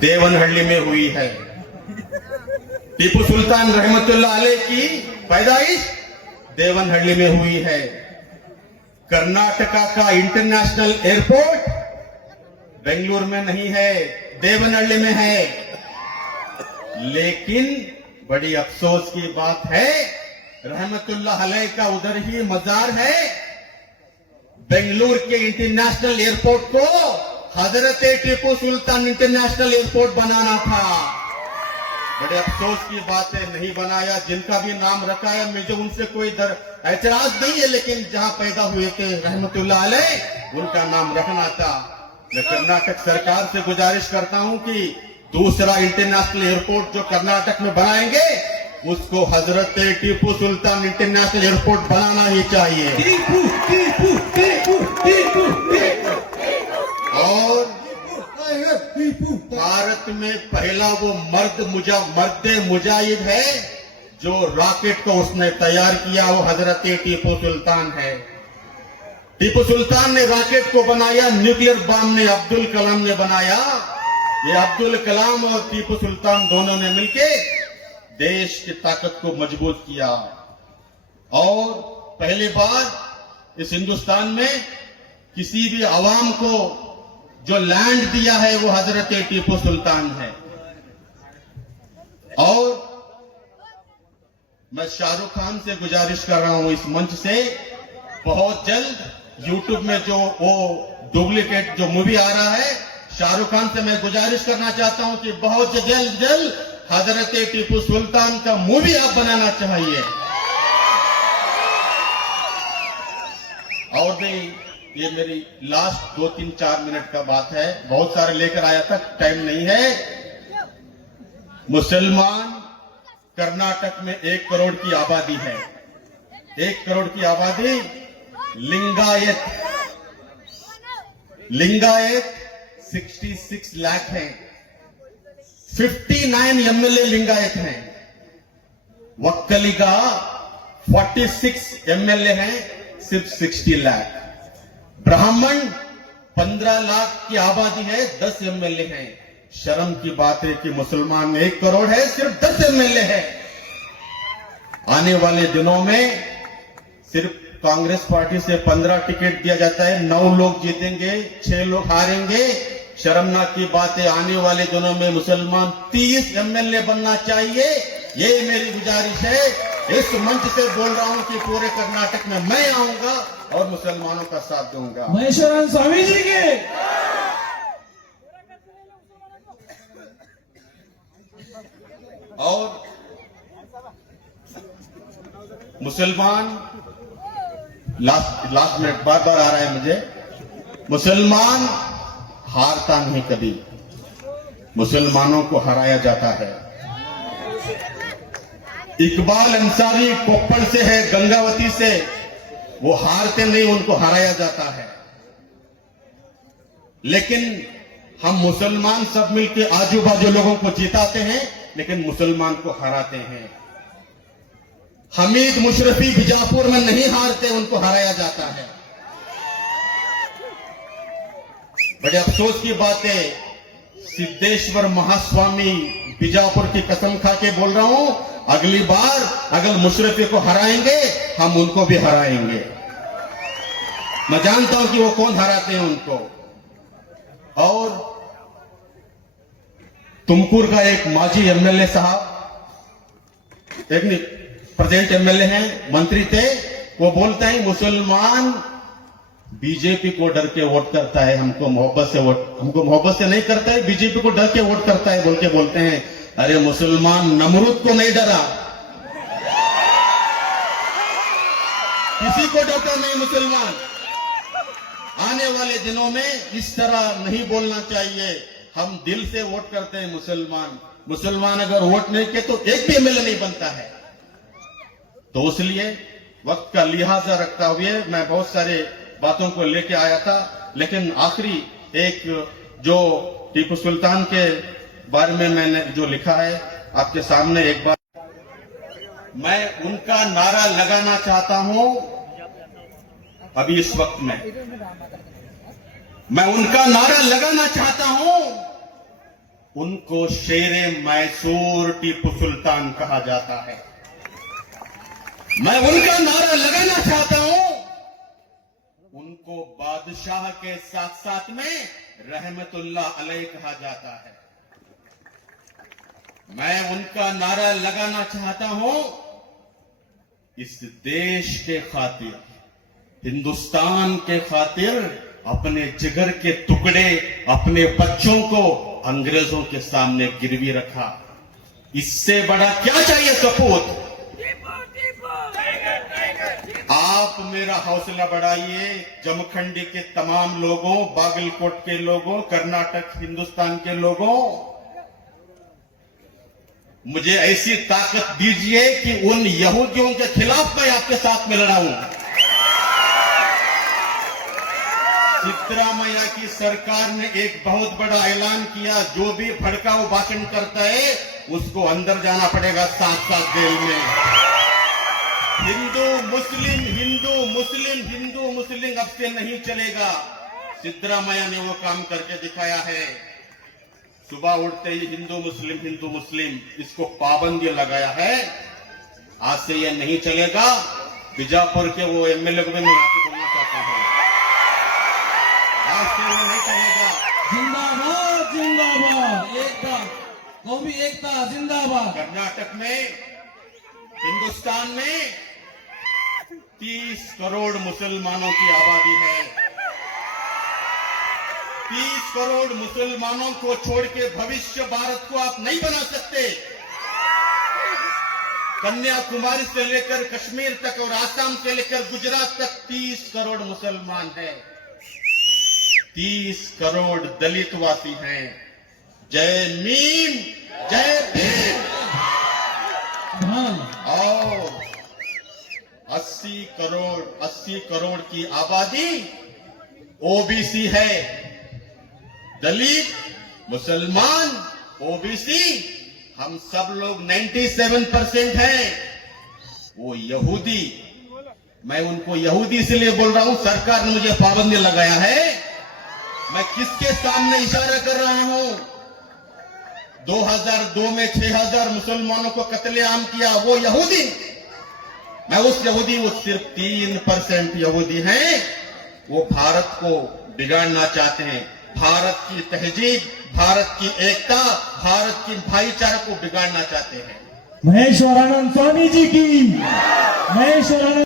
देवनहल्ली में हुई है। टीपू सुल्तान रहमतुल्लाह अलैह की पैदाइश देवनहल्ली में हुई है। कर्नाटका का इंटरनेशनल एयरपोर्ट बेंगलुरु में नहीं है, देवनहल्ली में है। लेकिन बड़ी अफसोस की बात है, रहमतुल्लाह अलैह का उधर ही मजार है। बेंगलुरु के इंटरनेशनल एयरपोर्ट को हजरत टीपू सुल्तान इंटरनेशनल एयरपोर्ट बनाना था। बड़े अफसोस की बात है, नहीं बनाया। जिनका भी नाम रखा है, मुझे उनसे कोई ऐतराज नहीं है, लेकिन जहां पैदा हुए थे रहमतुल्लाह अलैह, उनका नाम रखना था। मैं कर्नाटक सरकार से गुजारिश करता हूं कि दूसरा इंटरनेशनल एयरपोर्ट जो कर्नाटक में बनाएंगे, उसको हजरत टीपू सुल्तान इंटरनेशनल एयरपोर्ट बनाना ही चाहिए। टीपू टीपू टीपू टीपू और भारत में पहला वो मर्द मुजाहिद है जो रॉकेट को उसने तैयार किया, वो हजरत टीपू सुल्तान है। टीपू सुल्तान ने रॉकेट को बनाया, न्यूक्लियर बम ने अब्दुल कलाम ने बनाया। ये अब्दुल कलाम और टीपू सुल्तान दोनों ने मिलके देश की ताकत को मजबूत किया। और पहली बार इस हिंदुस्तान में किसी भी आवाम को जो लैंड दिया है, वो हजरत टीपू सुल्तान है। और मैं शाहरुख खान से गुजारिश कर रहा हूं इस मंच से, बहुत जल्द यूट्यूब में जो वो डुप्लीकेट जो मूवी आ रहा है, शाहरुख खान से मैं गुजारिश करना चाहता हूं कि बहुत जल्द हजरत टीपू सुल्तान का मूवी आप बनाना चाहिए। और नहीं, ये मेरी लास्ट 2-3-4 मिनट का बात है, बहुत सारे लेकर आया था, टाइम नहीं है। मुसलमान कर्नाटक में 1 करोड़ की आबादी है। 1 करोड़ की आबादी। लिंगायत 66 लाख है। 59 एमएलए लिंगायत हैं। वक्कलिगा 46 एमएलए हैं, सिर्फ 60 लाख। ब्राह्मण 15 लाख की आबादी है, 10 एमएलए हैं। शर्म की बात है कि मुसलमान 1 करोड़ है, सिर्फ 10 एमएलए है। आने वाले दिनों में सिर्फ कांग्रेस पार्टी से 15 टिकट दिया जाता है, 9 लोग जीतेंगे, 6 लोग हारेंगे। शर्मनाक की बात है, आने वाले दिनों में मुसलमान 30 एमएलए बनना चाहिए। ये मेरी गुजारिश है। इस मंच से बोल रहा हूं कि पूरे कर्नाटक में मैं आऊंगा और मुसलमानों का साथ दूंगा। महेश्वरानंद स्वामी जी के और मुसलमान लास्ट मिनट बार आ रहा है मुझे, मुसलमान हारता नहीं कभी, मुसलमानों को हराया जाता है। इकबाल अंसारी कोप्पड़ से है, गंगावती से, वो हारते नहीं, उनको हराया जाता है। लेकिन हम मुसलमान सब मिलकर आजू बाजू लोगों को जिताते हैं, लेकिन मुसलमान को हराते हैं। हमीद मुशरफी बीजापुर में नहीं हारते, उनको हराया जाता है। बड़े अफसोस की बात है, सिद्धेश्वर महास्वामी बीजापुर की कसम खा के बोल रहा हूं, अगली बार अगर मुशरफी को हराएंगे, हम उनको भी हराएंगे। मैं जानता हूं कि वो कौन हराते हैं उनको। और तुमकुर का एक माजी एमएलए साहब, एक नहीं प्रेजेंट एमएलए हैं, मंत्री थे, वो बोलता है मुसलमान बीजेपी को डर के वोट करता है, हमको मोहब्बत से नहीं करता है, बीजेपी को डर के वोट करता है बोल के बोलते हैं। अरे मुसलमान नमरूद को नहीं डरा, किसी को डरता नहीं मुसलमान। आने वाले दिनों में इस तरह नहीं बोलना चाहिए। हम दिल से वोट करते हैं मुसलमान अगर वोट नहीं किए तो एक भी एमएलए नहीं बनता है। तो इसलिए वक्त का लिहाजा रखता हुए मैं बहुत सारे बातों को लेके आया था, लेकिन आखिरी एक जो टीपू सुल्तान के बारे में मैंने जो लिखा है आपके सामने एक बार मैं उनका नारा लगाना चाहता हूं। अभी इस वक्त में मैं उनका नारा लगाना चाहता हूं उनको शेरे मैसूर टीपू सुल्तान कहा जाता है। मैं उनका नारा लगाना चाहता हूं, उनको बादशाह के साथ साथ में रहमतुल्लाह अलैह कहा जाता है। मैं उनका नारा लगाना चाहता हूं, इस देश के खातिर, हिंदुस्तान के खातिर अपने जिगर के टुकड़े, अपने बच्चों को अंग्रेजों के सामने गिरवी रखा। इससे बड़ा क्या चाहिए सपूत? आप मेरा हौसला बढ़ाइए, जमखंडी के तमाम लोगों, बागलकोट के लोगों, कर्नाटक हिंदुस्तान के लोगों, मुझे ऐसी ताकत दीजिए कि उन यहूदियों के खिलाफ मैं आपके साथ में लड़ाऊं। सिद्धरामैया की सरकार ने एक बहुत बड़ा ऐलान किया, जो भी भड़काऊ भाषण करता है उसको अंदर जाना पड़ेगा 7 साल जेल में। हिंदू मुस्लिम, हिंदू मुस्लिम, हिंदू मुस्लिम अब से नहीं चलेगा। सिद्धरामैया ने वो काम करके दिखाया है। सुबह उठते ही हिंदू मुस्लिम, हिंदू मुस्लिम, इसको पाबंदी लगाया है। आज से ये नहीं चलेगा। बीजापुर के वो एमएलए को भी मैं यहाँ से बोलना चाहता हूँ, आज से वो नहीं चलेगा। जिंदाबाद जिंदाबाद, एकता, कौमी एकता जिंदाबाद। कर्नाटक में, हिंदुस्तान में 30 करोड़ मुसलमानों की आबादी है। 30 करोड़ मुसलमानों को छोड़ के भविष्य भारत को आप नहीं बना सकते। कन्याकुमारी से लेकर कश्मीर तक और आसाम से लेकर गुजरात तक 30 करोड़ मुसलमान हैं। 30 करोड़ दलितवासी हैं। जय मीम, जय भीम। और 80 करोड़ की आबादी ओबीसी है। दलित, मुसलमान, ओबीसी, हम सब लोग 97% हैं। वो यहूदी, मैं उनको यहूदी इसलिए बोल रहा हूं, सरकार ने मुझे पाबंदी लगाया है। मैं किसके सामने इशारा कर रहा हूं? 2002 में 6000 मुसलमानों को कत्लेआम किया वो यहूदी। मैं उस यहूदी, वो सिर्फ 3% यहूदी हैं। वो भारत को बिगाड़ना चाहते हैं। भारत की तहजीब, भारत की एकता, भारत की भाईचारा को बिगाड़ना चाहते हैं। महेश्वरानंद स्वामी जी की, महेश्वरानंद